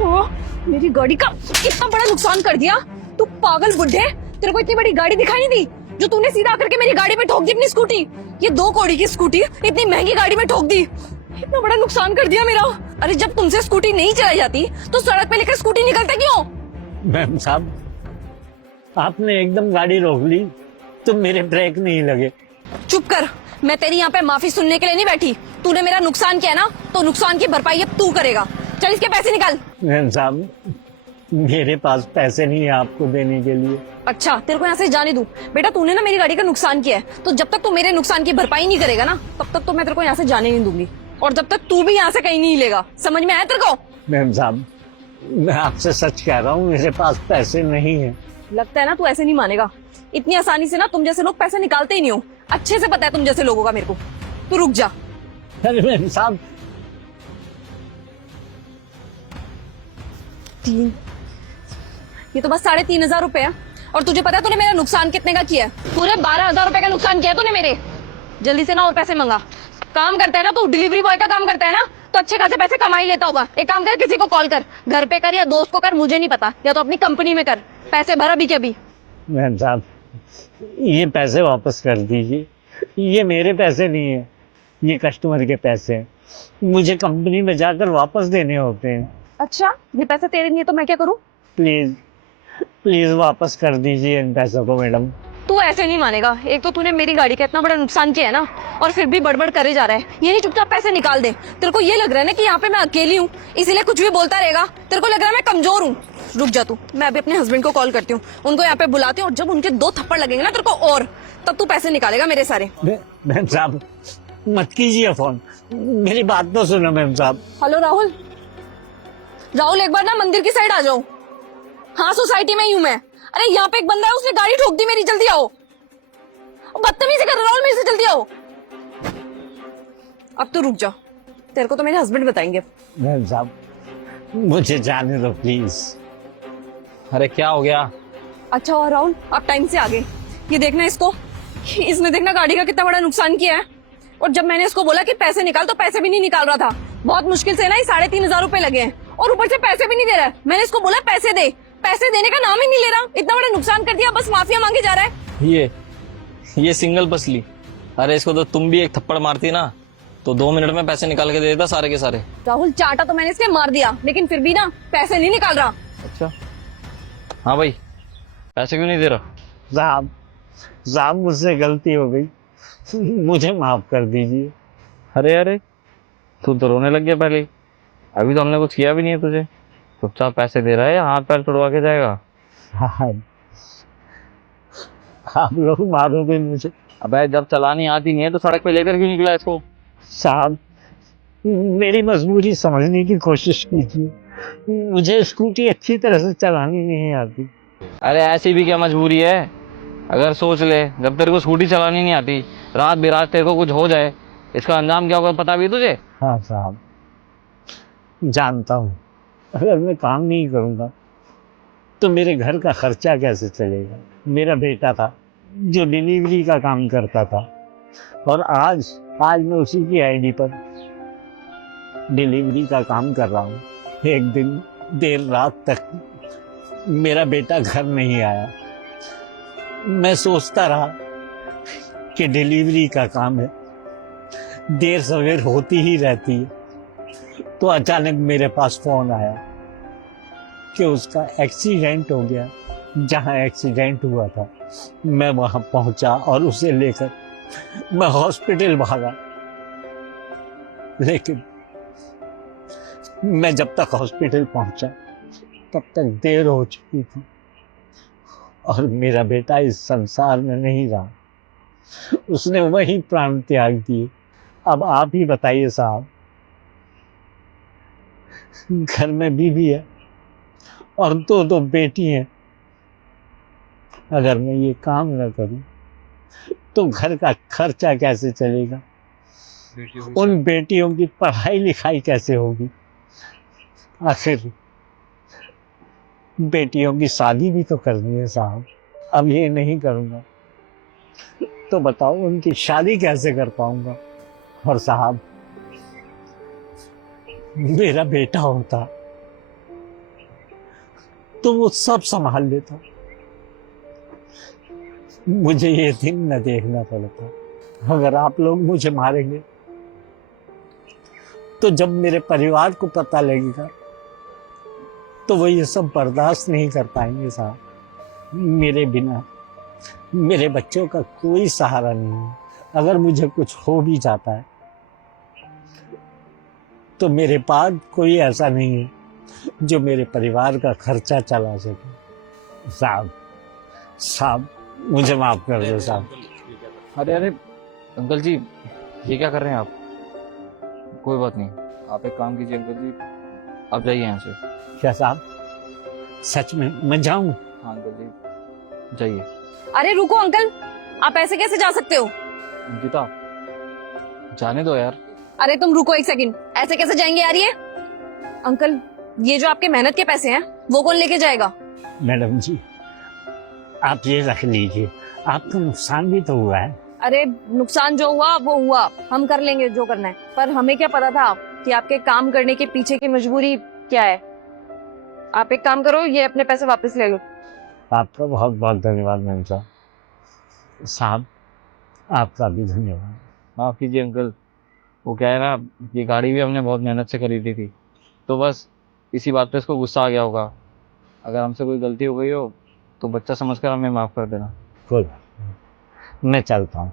ओ, मेरी गाड़ी का इतना बड़ा नुकसान कर दिया। तू पागल बुड्ढे, तेरे को इतनी बड़ी गाड़ी दिखाई नहीं दी जो तूने सीधा करके मेरी गाड़ी में ठोक दी अपनी स्कूटी। ये 2 कौड़ी की स्कूटी इतनी महंगी गाड़ी में ठोक दी, इतना बड़ा नुकसान कर दिया मेरा। अरे जब तुमसे स्कूटी नहीं चलाई जाती तो सड़क पे लेकर स्कूटी निकलते क्यों? मैम साहब, आपने एकदम गाड़ी रोक ली तो मेरे ब्रेक नहीं लगे। चुप कर, मैं तेरी यहाँ पे माफी सुनने के लिए नहीं बैठी। तूने मेरा नुकसान किया ना, तो नुकसान की भरपाई अब तू करेगा। चल इसके पैसे निकाल। मैम साहब, मेरे पास पैसे नहीं है आपको देने के लिए। अच्छा, तेरे को यहाँ से जाने दूं? बेटा तूने ना मेरी गाड़ी का नुकसान किया है, तो जब तक तू मेरे नुकसान की भरपाई नहीं करेगा ना, तब तक तो मैं तेरे को यहाँ से जाने नहीं दूंगी। और जब तक तू भी यहाँ से कहीं नहीं लेगा, समझ में आया तेरे को? मैम साहब, मैं आपसे सच कह रहा हूँ, मेरे पास पैसे नहीं है। लगता है ना तू ऐसे नहीं मानेगा। इतनी आसानी से ना तुम जैसे लोग पैसे निकालते ही नहीं हो। अच्छे से पता है तुम जैसे लोगों का मेरे को। तू रुक जा। अरे मैम साहब, 3, ये तो बस 3,500 रुपए है। और तुझे पता है तूने मेरा नुकसान कितने का किया है? पूरे 12,000 रुपए का नुकसान किया है तूने मेरे। जल्दी से ना और पैसे मंगा। काम करता है ना तू, डिलीवरी बॉय का काम करता है ना, तो अच्छे खासे पैसे कमा ही लेता होगा। एक काम कर, किसी को कॉल कर, घर पे कर या दोस्त को कर, मुझे नहीं पता, या तो अपनी कंपनी में कर। पैसे भर अभी के अभी। मैम साहब, ये पैसे वापस कर दीजिए। ये मेरे पैसे नहीं है, ये कस्टमर के पैसे हैं। मुझे कंपनी में जाकर वापस देने होते हैं। अच्छा, ये पैसे तेरे नहीं है तो मैं क्या करूँ? प्लीज प्लीज वापस कर दीजिए इन पैसों को मैडम। तू ऐसे नहीं मानेगा। एक तो तूने मेरी गाड़ी का इतना बड़ा नुकसान किया है ना, और फिर भी बड़बड़ करे जा रहा है। ये नहीं चुपचाप पैसे निकाल दे। तेरे को ये लग रहा है ना कि यहाँ पे मैं अकेली हूँ, इसीलिए कुछ भी बोलता रहेगा। तेरे को लग रहा है मैं कमजोर हूँ। रुक जा तू, मैं अभी अपने हस्बैंड को कॉल करती हूँ, उनको यहाँ पे बुलाती हूँ, और जब उनके 2 थप्पड़ लगेंगे ना तेरे को, और तब तू पैसे निकालेगा मेरे सारे। मैम साहब, मत कीजिए फोन, मेरी बात तो सुनो मैम साहब। हेलो राहुल। राहुल, एक बार ना मंदिर की साइड आ जाओ। हाँ, सोसाइटी में ही हूँ मैं। अरे यहाँ पे एक बंदा है, उसने गाड़ी ठोक दी मेरी, जल्दी आओ। बदतमीजी कर रहा राहुल मेरे से, जल्दी आओ। अब तो रुक जा, तेरे को तो मेरे हस्बैंड बताएंगे। मैम साहब, मुझे जाने दो प्लीज। अरे क्या हो गया? अच्छा हुआ राहुल, आप टाइम से आ गए। ये देखना इसको, इसने देखना गाड़ी का कितना बड़ा नुकसान किया है। और जब मैंने इसको बोला कि पैसे निकाल, तो पैसे भी नहीं निकाल रहा था। बहुत मुश्किल से ना 3,500 रुपए लगे हैं, और ऊपर से पैसे भी नहीं दे रहा है। मैंने इसको बोला पैसे दे, पैसे देने का नाम ही नहीं ले रहा। इतना बड़ा नुकसान कर दिया, बस माफिया मांगे जा रहा है। ये सिंगल पसली। अरे इसको तो तुम भी एक थप्पड़ मारती ना, तो 2 मिनट में पैसे निकाल के दे देता सारे के सारे। राहुल, चाटा तो मैंने इसके मार दिया, लेकिन फिर भी ना पैसे नहीं निकाल रहा। अच्छा, हाँ भाई, पैसे क्यों नहीं दे रहा? साहब मुझसे गलती हो गई, मुझे माफ कर दीजिए। अरे तू तो रोने लग गया पहले ही। अभी तो हमने कुछ किया भी नहीं है तुझे। चुपचाप पैसे दे रहा है या हाथ पैर तोड़वा के जाएगा? साहब, आप लोग मारोगे मुझे। अबे जब चलानी आती नहीं है तो सड़क पे लेकर क्यों निकला इसको? साहब, मेरी मजबूरी समझने की कोशिश कीजिए। मुझे स्कूटी अच्छी तरह से चलानी नहीं आती। अरे ऐसी भी क्या मजबूरी है? अगर सोच ले, जब तेरे को स्कूटी चलानी नहीं आती, रात बिरात तेरे को कुछ हो जाए, इसका अंजाम क्या होगा पता भी है तुझे? हाँ साहब, जानता हूँ। अगर मैं काम नहीं करूँगा तो मेरे घर का खर्चा कैसे चलेगा। मेरा बेटा था जो डिलीवरी का काम करता था, और आज मैं उसी की आईडी पर डिलीवरी का काम कर रहा हूँ। एक दिन देर रात तक मेरा बेटा घर नहीं आया। मैं सोचता रहा कि डिलीवरी का काम है, देर सवेर होती ही रहती है। तो अचानक मेरे पास फोन आया कि उसका एक्सीडेंट हो गया। जहाँ एक्सीडेंट हुआ था मैं वहाँ पहुँचा और उसे लेकर मैं हॉस्पिटल भागा। लेकिन मैं जब तक हॉस्पिटल पहुँचा तब तक देर हो चुकी थी, और मेरा बेटा इस संसार में नहीं रहा। उसने वही प्राण त्याग दिए। अब आप ही बताइए साहब, घर में बीवी है और 2 बेटी हैं। अगर मैं ये काम न करूं तो घर का खर्चा कैसे चलेगा? उन बेटियों की पढ़ाई लिखाई कैसे होगी? आखिर बेटियों की शादी भी तो करनी है साहब। अब ये नहीं करूंगा तो बताओ उनकी शादी कैसे कर पाऊंगा? और साहब, मेरा बेटा होता तो वो सब संभाल लेता। मुझे ये दिन न देखना पड़ता। अगर आप लोग मुझे मारेंगे तो जब मेरे परिवार को पता लगेगा तो वो ये सब बर्दाश्त नहीं कर पाएंगे साहब। मेरे बिना मेरे बच्चों का कोई सहारा नहीं है। अगर मुझे कुछ हो भी जाता है तो मेरे पास कोई ऐसा नहीं है जो मेरे परिवार का खर्चा चला सके। साहब साहब मुझे माफ कर दो साहब। अरे अरे अंकल जी, ये क्या कर रहे हैं आप? कोई बात नहीं, आप एक काम कीजिए अंकल जी, आप जाइए यहाँ से। क्या साहब, सच में मैं जाऊं? हाँ अंकल जी, जाइए। अरे रुको अंकल, आप ऐसे कैसे जा सकते हो? अंकिता, जाने दो यार। अरे तुम रुको एक सेकंड, ऐसे कैसे जाएंगे यार ये? अंकल, ये जो आपके मेहनत के पैसे हैं वो कौन लेके जाएगा? मैडम जी आप ये रख लीजिए, आपका नुकसान भी तो हुआ है। अरे नुकसान जो हुआ वो हुआ, हम कर लेंगे जो करना है, पर हमें क्या पता था कि आपके काम करने के पीछे की मजबूरी क्या है। आप एक काम करो, ये अपने पैसे वापस ले लो। आपका बहुत बहुत धन्यवाद मैम साहब, आपका भी धन्यवाद। माफ कीजिए अंकल, वो क्या है ना, ये गाड़ी भी हमने बहुत मेहनत से खरीदी थी, तो बस इसी बात पे इसको गुस्सा आ गया होगा। अगर हमसे कोई गलती हो गई हो तो बच्चा समझकर हमें माफ कर देना। कोई बात नहीं, मैं चलता हूँ।